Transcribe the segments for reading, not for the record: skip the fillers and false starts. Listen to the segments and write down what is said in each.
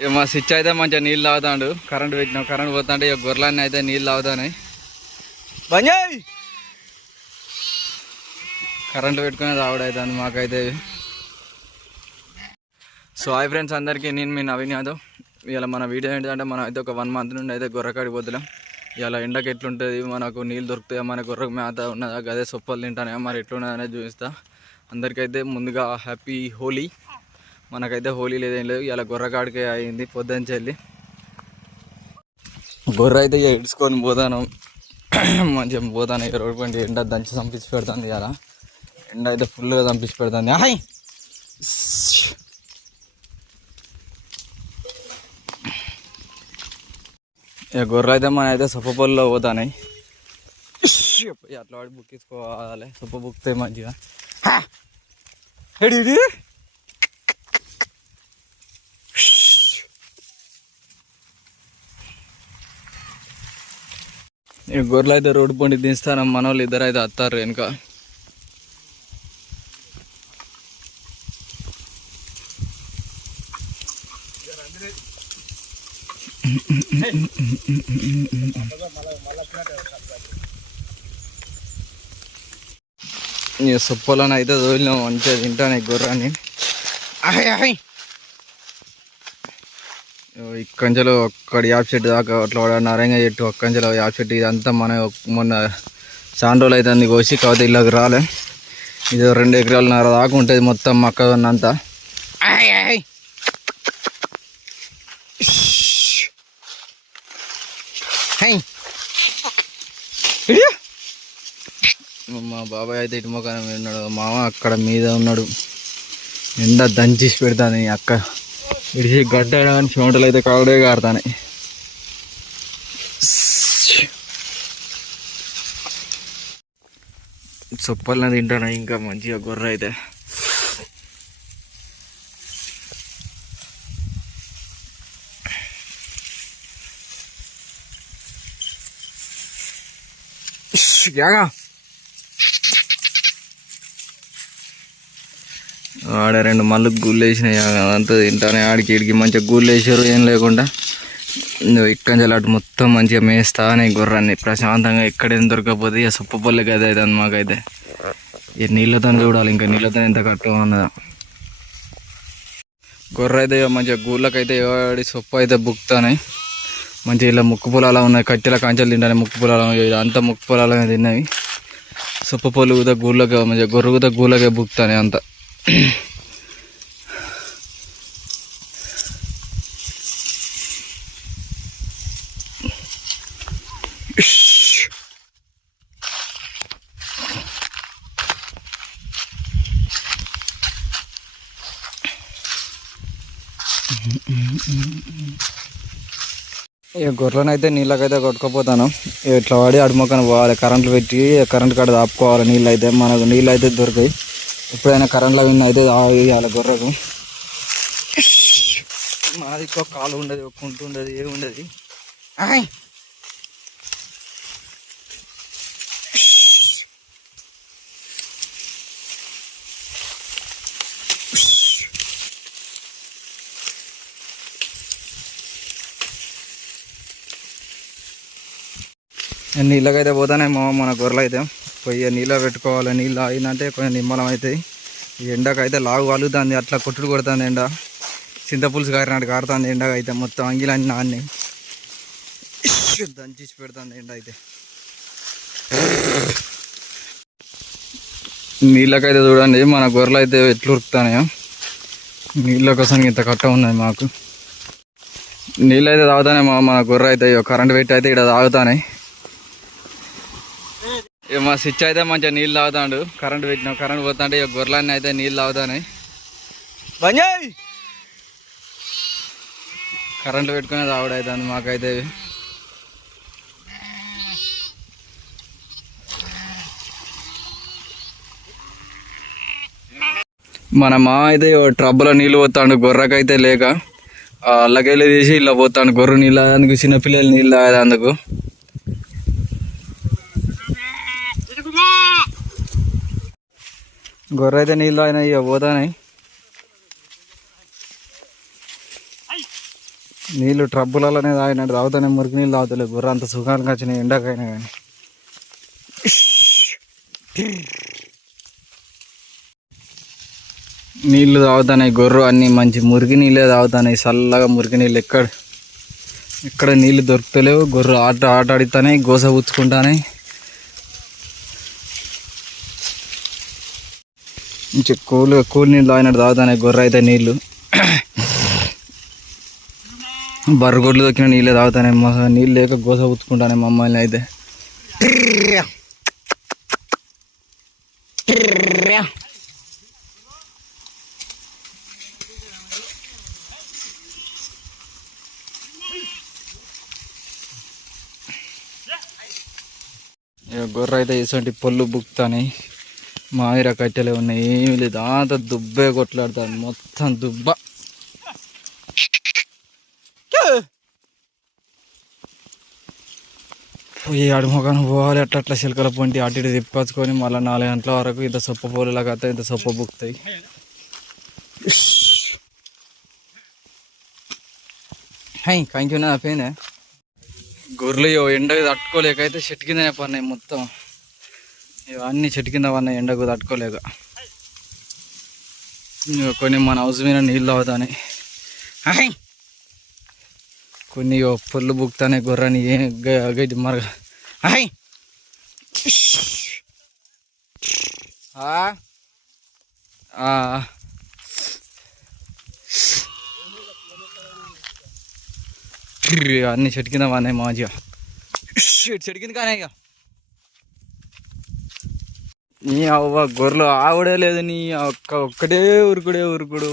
మా స్విచ్ అయితే మంచిగా నీళ్ళు తాగుతాడు. కరెంట్ పెట్టినాం, కరెంట్ పోతాంటే ఇక గొర్రెలన్నీ అయితే నీళ్ళు తాగుతాయి. బంజాయ్ కరెంట్ పెట్టుకునే తాగుడు అవుతుంది మాకైతే. సో హాయ్ ఫ్రెండ్స్ అందరికీ, నేను మీ నవీన్ యాదవ్. ఇలా మన వీడియో ఏంటంటే మనం అయితే ఒక 1 month నుండి అయితే గొర్రెకాడికి పోతున్నాం. ఇలా ఎండకి ఎట్లుంటుంది, మనకు నీళ్ళు దొరుకుతాయా, మన గొర్రెకు మేత ఉన్నదా, గదే సొప్పలు తింటానే మరి ఎట్లున్నది అనేది చూపిస్తా. అందరికైతే ముందుగా హ్యాపీ హోలీ. మనకైతే హోలీ లేదేం లేదు, ఇలా గొర్రెకాడికి అయింది పొద్దున్నే వెళ్ళి. గొర్రె అయితే ఇడుచుకొని పోతాను, మంచిగా పోతాను. ఇక రోడ్డు పండి ఎండ దంచి చంపించి పెడుతుంది. ఇలా ఎండ అయితే ఫుల్గా చంపించి పెడుతుంది. హాయ్ ఇక గొర్రె అయితే మన అయితే సొప్ప పొల్లో పోతాయి. అట్లా వాడి బుక్ తీసుకోవాలి, సొప్ప బుక్తే మంచిగా. ఇక గొర్రెలు అయితే రోడ్డు పండి దించుతాను. మన వాళ్ళు ఇద్దరు అయితే వస్తారు వెనుక. ఇక సొప్పలను అయితే తోలినాం, మంచిగా తింటాను గొర్రెని. ఇక్కంచెలో ఒక్కడి యాప్ చెట్టు దాకా అట్లా నారాయణ చెట్టు, ఒక్కంచెలో యాప్ చెట్టు, ఇదంతా మన మొన్న చాలా రోజులు అయితే అంది కోసి. కాకపోతే ఇళ్ళకి రాలే. ఇది 2 ఎకరాలన్నర దాకా ఉంటుంది మొత్తం మొక్కజొన్నంతా. మా బాబాయ్ అయితే ఇటు మొక్కన ఉన్నాడు, మామ అక్కడ మీద ఉన్నాడు. ఎండ దంచేసి పెడతాను. అక్క ఇడిసి గడ్డ కానీ చెమటలు అయితే కావడే కారుతాయి. సొప్పల్ని తింటాను ఇంకా మంచిగా గొర్రె అయితే. ఆడ 2 మళ్ళీ గుళ్ళు వేసినాయి, అదంతా తింటానే. ఆడికి ఇడికి మంచిగా గుళ్ళు వేసారు, ఏం లేకుండా. ఇక్కడి అటు మొత్తం మంచిగా మేస్తానే గొర్రెని ప్రశాంతంగా. ఎక్కడేం దొరకకపోతే ఇక సొప్ప పల్లె గది అవుతుంది మాకైతే. ఇక నీళ్ళతో చూడాలి, ఇంకా నీళ్ళతో ఎంత కట్టం అన్నదా. గొర్రె అయితే మంచిగా గూళ్ళకైతే ఎవడి సొప్ప అయితే బుక్తానే. మంచిగా ఇలా ముక్కు పొలాలు ఉన్నాయి, కట్టెల కంచెలు తింటానే. ముక్కు పొలాలు అంతా ముక్కు పొలాలనే తిన్నాయి. సొప్ప పొలు కూడా గూళ్ళకి మంచిగా గొర్రె కూడా గూళ్ళకే బుక్తానే అంతా. ఇక గొర్రెలను అయితే నీళ్ళకైతే కొట్టుకుపోతాను. ఇట్లా వాడి అడుమొక్కన పోవాలి, కరెంట్లు పెట్టి కరెంట్ కాడ ఆపుకోవాలి. నీళ్ళు అయితే మనకు నీళ్ళు అయితే దొరికాయి. ఎప్పుడైనా కరెంట్లో విన్న అయితే వేయాలి గొర్రెకు. మాది ఎక్కువ కాలు ఉండదు, ఒక కుంటు ఉండదు, ఏముండదు. నీళ్ళకైతే పోతానే మన గొర్రెలు అయితే పోయి నీళ్ళ పెట్టుకోవాలి. నీళ్ళు ఆగినంటే కొంచెం నిమ్మలం అవుతాయి. ఈ ఎండకైతే లాగు కలుగుతుంది, అట్లా కొట్టుడు కొడుతుంది ఎండ. చింతపులుసు కారినట్టు కారుతుంది ఎండగా అయితే. మొత్తం అంగిలన్నీ నాన్ని దంచేసి పెడుతుంది ఎండ అయితే. నీళ్ళకైతే చూడండి మన గొర్రెలు అయితే ఎట్లు ఉరుకుతాయో. నీళ్ళ కోసం ఇంత కట్ట ఉన్నాయి మాకు. నీళ్ళు అయితే తాగుతానే మన గొర్రె అయితే కరెంట్ పెట్టి అయితే ఇక్కడ తాగుతానే. మా స్విచ్ అయితే మంచిగా నీళ్ళు తాగుతాడు. కరెంట్ పెట్టినాం, కరెంట్ పోతాంటే ఇక గొర్రెలన్నీ అయితే నీళ్ళు తాగుతాయి. బంజాయ్ కరెంట్ పెట్టుకునే తాగుడు అవుతుంది మాకైతే. మన మా అయితే ట్రబ్బులో నీళ్ళు పోతాడు, గొర్రెకైతే లేక అల్లకెళ్ళి తీసి ఇలా పోతాడు. గొర్రె నీళ్ళు అందుకు, చిన్నపిల్లలు నీళ్ళు తాగదు అందుకు. గొర్రె అయితే నీళ్ళు అయినా ఇక పోతాయి. నీళ్ళు ట్రబ్బులలోనే తాగినట్టు తాగుతానే మురికి నీళ్ళు తాగుతలేదు గుర్ర అంత సుఖానికి వచ్చినాయి ఎండాకైనా కానీ. నీళ్ళు తాగుతాయి గొర్రె అన్నీ మంచి మురికి నీళ్ళే తాగుతాయి చల్లగా మురికి నీళ్ళు. ఇక్కడ నీళ్ళు దొరుకుతలేవు. గొర్రె ఆట ఆడుతానే గోస పుచ్చుకుంటానే. మంచి కూల్ నీళ్ళు తాగినట్టు తాగుతాయి గొర్రె అయితే నీళ్ళు. బర్రగొడ్లు దొక్కిన నీళ్ళే తాగుతానే. నీళ్ళు లేక గోస పుచ్చుకుంటానే మమ్మల్ని అయితే. గొర్రె అయితే ఇటువంటి పొల్లు బుక్తానే. మాయిర కట్టెలే ఉన్నాయి, ఏమి లేదు. అంత దుబ్బే కొట్లాడుతుంది మొత్తం దుబ్బ. పోయి అడుమొఖాన్ని పోవాలి అట్లా చిలకల పొంటి అటు ఇటు తిప్పచ్చుకొని మళ్ళీ 4 గంటల వరకు ఇంత సొప్ప పోలేలాగా అయితే ఇంత సొప్ప బుక్తాయి. కంకి పోయినా గొర్రెలు ఎండకు తట్టుకోలేక అయితే చెట్టు కిందనే పడినాయి మొత్తం. ఇవన్నీ చెట్టు కింద పడినాయి ఎండకు తట్టుకోలేక. కొన్ని మన హౌస్ మీద నీళ్ళు తాగుతాయి, కొన్ని పొల్లు బుక్తానే గొర్రెని గడ్డి మరగ. అన్ని చెట్టు కింద పడినాయి మంచిగా. చెట్టు కింద కానీ ఇక నీ అవ్వ గొర్రెలు ఆవిడే లేదు. నీ ఒక్కడే ఉరుకుడు.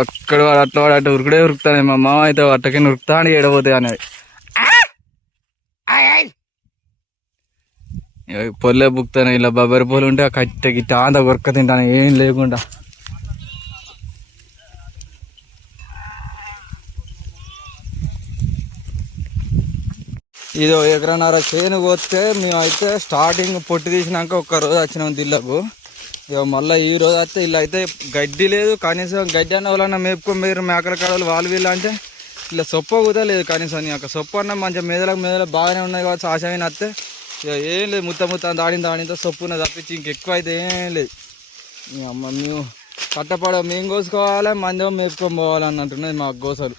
అక్కడ వాడు అట్లా వాడు అట్లా ఉరుకుడే ఉరుకుతానే. మా మామ అయితే అట్టకి ఉరుకుతా అని ఏడబోతాయి అనేది. పొల్లే బుక్తాను ఇలా బొబ్బరి పూలు ఉంటే ఆ కట్టె గిట్ట అంత ఉరక తింటాను ఏం లేకుండా. ఇది 1.5 ఎకరాల చేను పోతే మేమైతే స్టార్టింగ్ పొట్టు తీసినాక 1 రోజు వచ్చినాం దిల్లకు. ఇక మళ్ళీ ఈ రోజు వస్తే ఇలా అయితే గడ్డి లేదు. కనీసం గడ్డి అన్న వాళ్ళన్నా మేపుకొని మీరు మేకల కాడలు వాళ్ళు వీళ్ళు అంటే ఇలా సొప్ప కూడా లేదు కనీసం. అక్కడ సొప్ప అన్న మంచిగా మెదలకు బాగానే ఉన్నాయి కాబట్టి ఆశమైన వస్తే ఇక ఏం లేదు. ముత్త దాడింతో సొప్పున తప్పించి ఇంకెక్కువ అయితే ఏం లేదు. అమ్మ మేము కట్టపడ మేము కోసుకోవాలి, మందేమో మేపుకొని పోవాలన్నట్టున్నది మా గోసలు.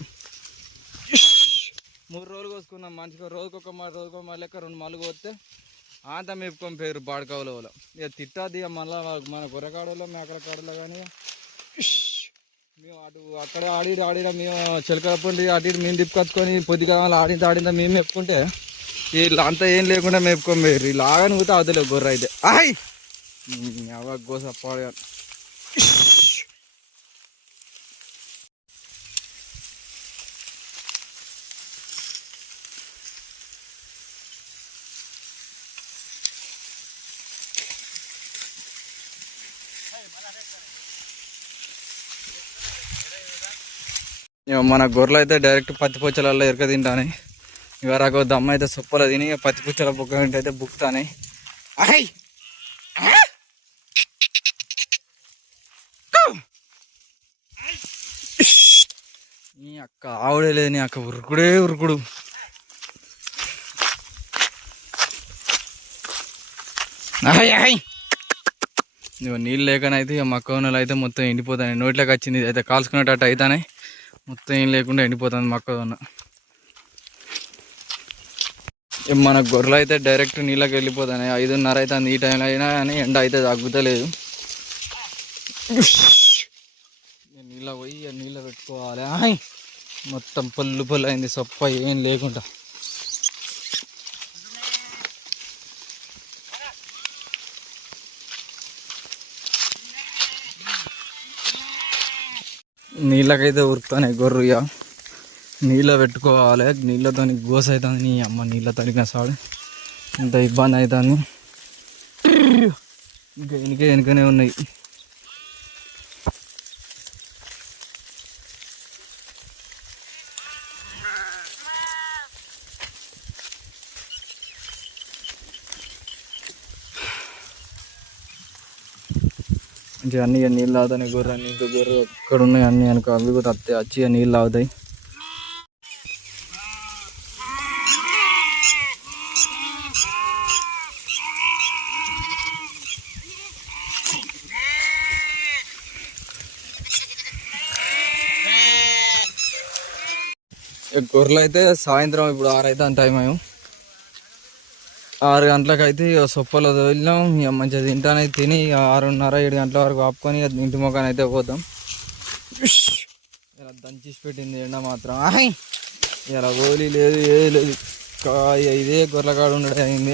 3 రోజులు కోసుకున్నాం మంచిగా. రోజుకొక లెక్క 2 మళ్ళీ పోతే అంతా మేపుకొని పేరు బాడకావుల వల్ల. ఇక తిట్టాది మళ్ళీ మన గొర్రెకాడలో మేకల కాడలో. కానీ మేము అక్కడ ఆడిన మేము చిలకల పండి అటు ఇటు మేము తిప్పుకొచ్చుకొని పొద్దుగా ఆడిందా మేము మేపుకుంటే వీళ్ళు అంతా ఏం లేకుండా మేపుకొని పోయారు. వీళ్ళు ఆగని కూడా అవతలేవు గొర్రె అయితే. అవ గోస పాడు. మన గొర్రెలు అయితే డైరెక్ట్ పత్తి పుచ్చలలో ఎరక తింటానే. ఇవరకు దమ్మ అయితే సొప్పలో తిని పత్తి పుచ్చల బుక్క అయితే బుక్తానే. నీ అక్క ఆవిడే లేదు. నీ అక్క ఉరుకుడు. నీళ్ళు లేకనైతే ఇక మొక్కజొన్నలు అయితే మొత్తం ఎండిపోతాయి. నోట్లోకి వచ్చింది అయితే కాల్చుకునేటట్టు అవుతానే. మొత్తం ఏం లేకుండా ఎండిపోతుంది మొక్కజొన్న. మన గొర్రెలు అయితే డైరెక్ట్ నీళ్ళకి వెళ్ళిపోతాయి. 5:30 అవుతుంది. ఈ టైంలో అయినా కానీ ఎండ అయితే తగ్గుతలేదు. నీళ్ళ పోయి నీళ్ళ పెట్టుకోవాలి. మొత్తం పొల్లు అయింది సొప్ప ఏం లేకుండా. నీళ్ళకైతే ఉరుకుతానే గొర్రె. ఇక నీళ్ళ పెట్టుకోవాలి. నీళ్ళతో గోస అవుతుంది. నీ అమ్మ నీళ్ళ తడిగిన సాడు ఇంత ఇబ్బంది అవుతుంది. ఇంకా వెనుకనే ఉన్నాయి. మంచిగా అన్నీ నీళ్ళు తాగుతాయి గొర్రె. ఇంకా గొర్రె ఎక్కడ ఉన్నాయి అన్నీ అనుకో అవి కూడా వచ్చి నీళ్ళు తాగుతాయి. గొర్రెలు అయితే సాయంత్రం ఇప్పుడు 6 అయితే అని టైం అయ్యాం. 6 గంటలకైతే ఇక సొప్పలో వదిలినాం. ఇక మంచిగా తింటానే తిని 6:30 7 గంటల వరకు ఆపుకొని ఇంటి మొక్కని అయితే పోతాం. ఇలా దంచేసి పెట్టింది ఎండ మాత్రం. ఇలా గోలీ లేదు ఏది లేదు, ఇదే గొర్రెల కాడ ఉండడం అయింది.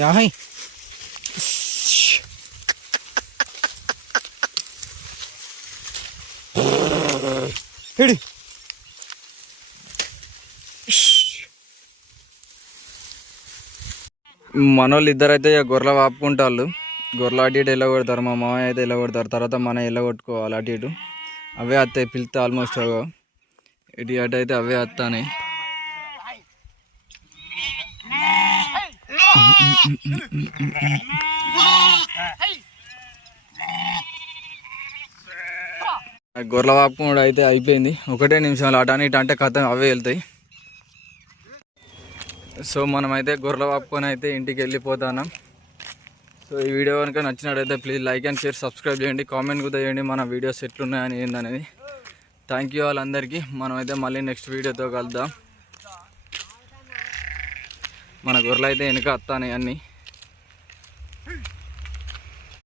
హిడి మనోళ్ళు ఇద్దరైతే ఇక గొర్రెలు వాపుకుంటారు. గొర్రెలు అటు ఇటు వెళ్ళగొడతారు. మా మామయ్య అయితే వెళ్ళగొడతారు. తర్వాత మనం వెళ్ళగొట్టుకోవాలి అటు ఇటు. అవే వస్తాయి పిలితే ఆల్మోస్ట్ ఇటు అటు అయితే అవే వస్తాయి. గొర్రెల వాపకం కూడా అయితే అయిపోయింది. 1 నిమిషంలో అటు ఇటు అంటే కథ అవే వెళ్తాయి. సో మనమైతే గొర్రెల వాపుకొని అయితే ఇంటికి వెళ్ళిపోతాను. సో ఈ వీడియో కనుక నచ్చినట్టయితే please like and share, subscribe చేయండి, కామెంట్ కూడా చేయండి మన వీడియోస్ ఎట్లున్నాయని ఏందనేది. థ్యాంక్ యూ వాళ్ళందరికీ. మనమైతే మళ్ళీ నెక్స్ట్ వీడియోతో కలుద్దాం. మన గొర్రెలు అయితే వెనక వస్తాయి అన్నీ.